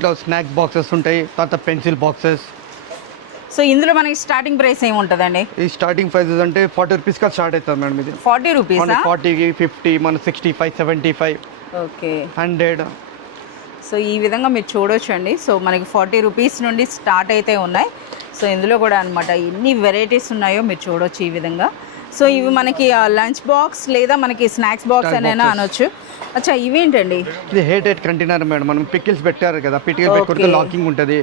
దీంట్లో snack boxes ఉంటాయి, తర్వాత పెన్సిల్ బాక్సెస్. సో ఇందులో మనకి స్టార్టింగ్ ప్రైస్ ఏమి ఉంటుందండి? ఈ స్టార్టింగ్ ప్రైసెస్ అంటే 40 రూపీస్ కా స్టార్ట్ అవుతుంది మేడం. ఇది 40 రూపీస్, 40, 50, మన 65, 75, ఓకే 100. సో ఈ విధంగా మీరు చూడొచ్చు అండి. సో మనకి 40 రూపీస్ నుండి స్టార్ట్ అయితే ఉన్నాయి. సో ఇందులో కూడా అనమాట ఎన్ని వెరైటీస్ ఉన్నాయో మీరు చూడొచ్చు ఈ విధంగా. సో ఇవి మనకి లంచ్ బాక్స్ లేదా మనకి స్నాక్స్ బాక్స్ అనైనా అనొచ్చు. అచ్చా, ఇవేంటండి? ఇది హెయిట్ కంటైనర్ మేడం. మనం పికిల్స్ పెట్టారు కదా, పికిల్ పెట్టుకుంటే లాకింగ్ ఉంటుంది.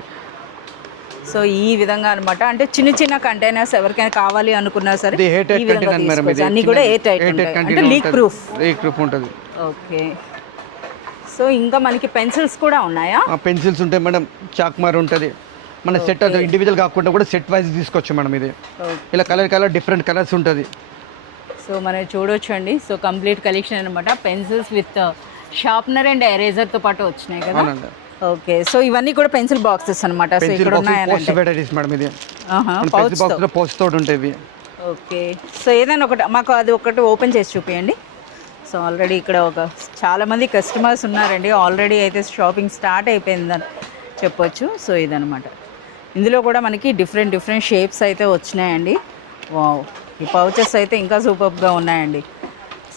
సో ఈ విధంగా అనమాట, అంటే చిన్న చిన్న కంటైనర్స్ ఎవరికైనా కావాలి అనుకున్నా సరే ఈ విధంగా తీసుకోవచ్చు. అన్ని కూడా ఎయిర్ టైట్ అంటే లీక్ ప్రూఫ్ ఉంటుంది. ఓకే. సో ఇంకా మనకి పెన్సిల్స్ కూడా ఉన్నాయా? పెన్సిల్స్ ఉంటాయి మేడం, చాక్మార్ ఉంటుంది. మన సెట్ ఇండివిజువల్ కాకుండా కూడా సెట్ వైజ్ తీసుకోవచ్చు మేడం. ఇది ఇలా కలర్ డిఫరెంట్ కలర్స్ ఉంటుంది. సో మనం చూడొచ్చు అండి. సో కంప్లీట్ కలెక్షన్ అనమాట, పెన్సిల్స్ విత్ షార్ప్నర్ అండ్ ఎరేజర్తో పాటు వచ్చినాయి కదా. ఓకే. సో ఇవన్నీ కూడా పెన్సిల్ బాక్సెస్ అనమాట. సో ఇక్కడ ఉన్నాయంటే వెరైటీస్ మేడం. ఇది పెన్సిల్ బాక్స్ లో పోస్ట్ తోటి ఉంటాయి. ఓకే. సో ఏదైనా ఒకటి మాకు అది ఒకటి ఓపెన్ చేసి చూపియండి. సో ఆల్రెడీ ఇక్కడ చాలామంది కస్టమర్స్ ఉన్నారండి. ఆల్రెడీ అయితే షాపింగ్ స్టార్ట్ అయిపోయిందని చెప్పొచ్చు. సో ఇదనమాట, ఇందులో కూడా మనకి డిఫరెంట్ షేప్స్ అయితే వచ్చినాయండి. వావ్, ఈ పౌచెస్ అయితే ఇంకా సూపర్గా ఉన్నాయండి.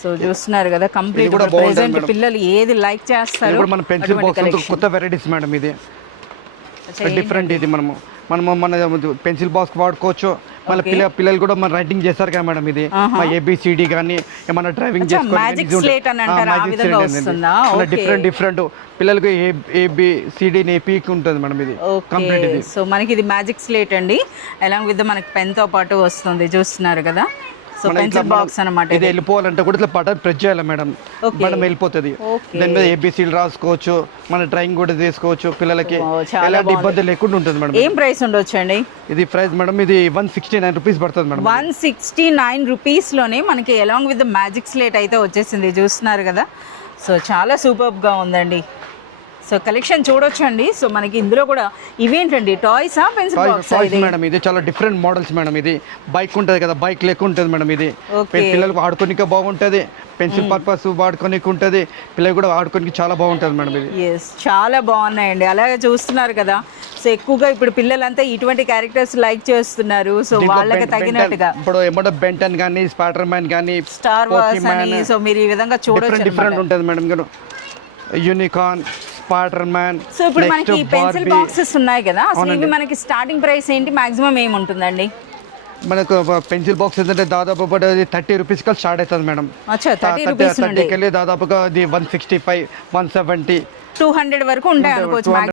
సో చూస్తున్నారు కదా, కంప్లీట్ ప్రెజెంట్ పిల్లలు ఏది లైక్ చేస్తారు. మన పెన్సిల్ బాక్స్ కొత్త వెరైటీస్ మేడం. ఇది డిఫరెంట్. ఇది మన పెన్సిల్ బాక్స్ వాడుకోవచ్చు. మన పిల్లలు కూడా మన రైటింగ్ చేస్తారు కదా మేడం. ఇది ABCD కానీ ఏమన్నా డ్రైవింగ్ డిఫరెంట్ పిల్లలకి ABCD ఉంటుంది మేడం. ఇది కంప్లీట్. ఇది సో మనకి ఇది మ్యాజిక్ స్లేట్ అండి, అలాంగ్ విత్ మనకి పెన్ తో పాటు వస్తుంది. చూస్తున్నారు కదా. సో పెన్సిల్ బాక్స్ అన్నమాట. ఇది వెళ్ళిపోవాలంటే కూడా ఇట్లా బటన్ ప్రెస్ చేయాలి మేడం. మేడం వెళ్ళిపోతుంది. దాని మీద ABCD రాసుకోవచ్చు, మన డ్రాయింగ్ కూడా తీసుకోవచ్చు. పిల్లలకి ఎలాంటి ఇబ్బంది లేకుండా ఉంటుంది మేడం. ఏం ప్రైస్ ఉండొచ్చు అండి? ఇది ప్రైస్ మేడం ఇది 169 రూపీస్ పడుతుంది మేడం. 169 రూపీస్ లోనే మనకి అలాంగ్ విత్ మ్యాజిక్ స్లేట్ అయితే వచ్చేసింది. చూస్తున్నారు కదా. సో చాలా సూపర్గా ఉందండి. సో కలెక్షన్ చూడొచ్చు అండి. సో మనకి ఇందులో కూడా ఇవేంటండి, టాయ్స్ పెన్సిల్ బాక్స్ మేడం. ఇది చాలా డిఫరెంట్ మోడల్స్ మేడం. ఇది బైక్ ఉంటుంది కదా, బైక్ లెక్క ఉంటుంది మేడం. ఇది పిల్లలకు ఆడుకోనికే బాగుంటుంది, పెన్సిల్ పర్పస్ వాడుకోనికి ఉంటుంది, పిల్లలు కూడా ఆడుకోనికి చాలా బాగుంటుంది మేడం. ఇది చాలా బాగున్నాయండి. అలాగే చూస్తున్నారు కదా. సో ఎక్కువగా ఇప్పుడు పిల్లలంతా ఇటువంటి క్యారెక్టర్స్ లైక్ చేస్తున్నారు. సో వాళ్ళకి తగినట్టుగా ఇప్పుడు ఏమంటే బెంటన్ కానీ, స్పైడర్ మ్యాన్ కానీ, స్టార్ వార్స్ అని, సో మీరు ఈ విధంగా చూడొచ్చు. డిఫరెంట్ ఉంటుంది madam. Unicorn, spider man. So ఇప్పుడు మనకి పెన్సిల్ బాక్సెస్ ఉన్నాయి కదా, అసలు ఇవి మనకి స్టార్టింగ్ ప్రైస్ ఏంటి, మాక్సిమం ఏమి ఉంటుందండి? మనకు పెన్సిల్ బాక్స్ ఏంటంటే దాదాపు 30 రూపీస్ కి స్టార్ట్ అవుతుంది మేడం. 30 రూపీస్ నుండి దాదాపుగా 165, 170, 200 వరకు ఉంటాయి అనుకోవచ్చు.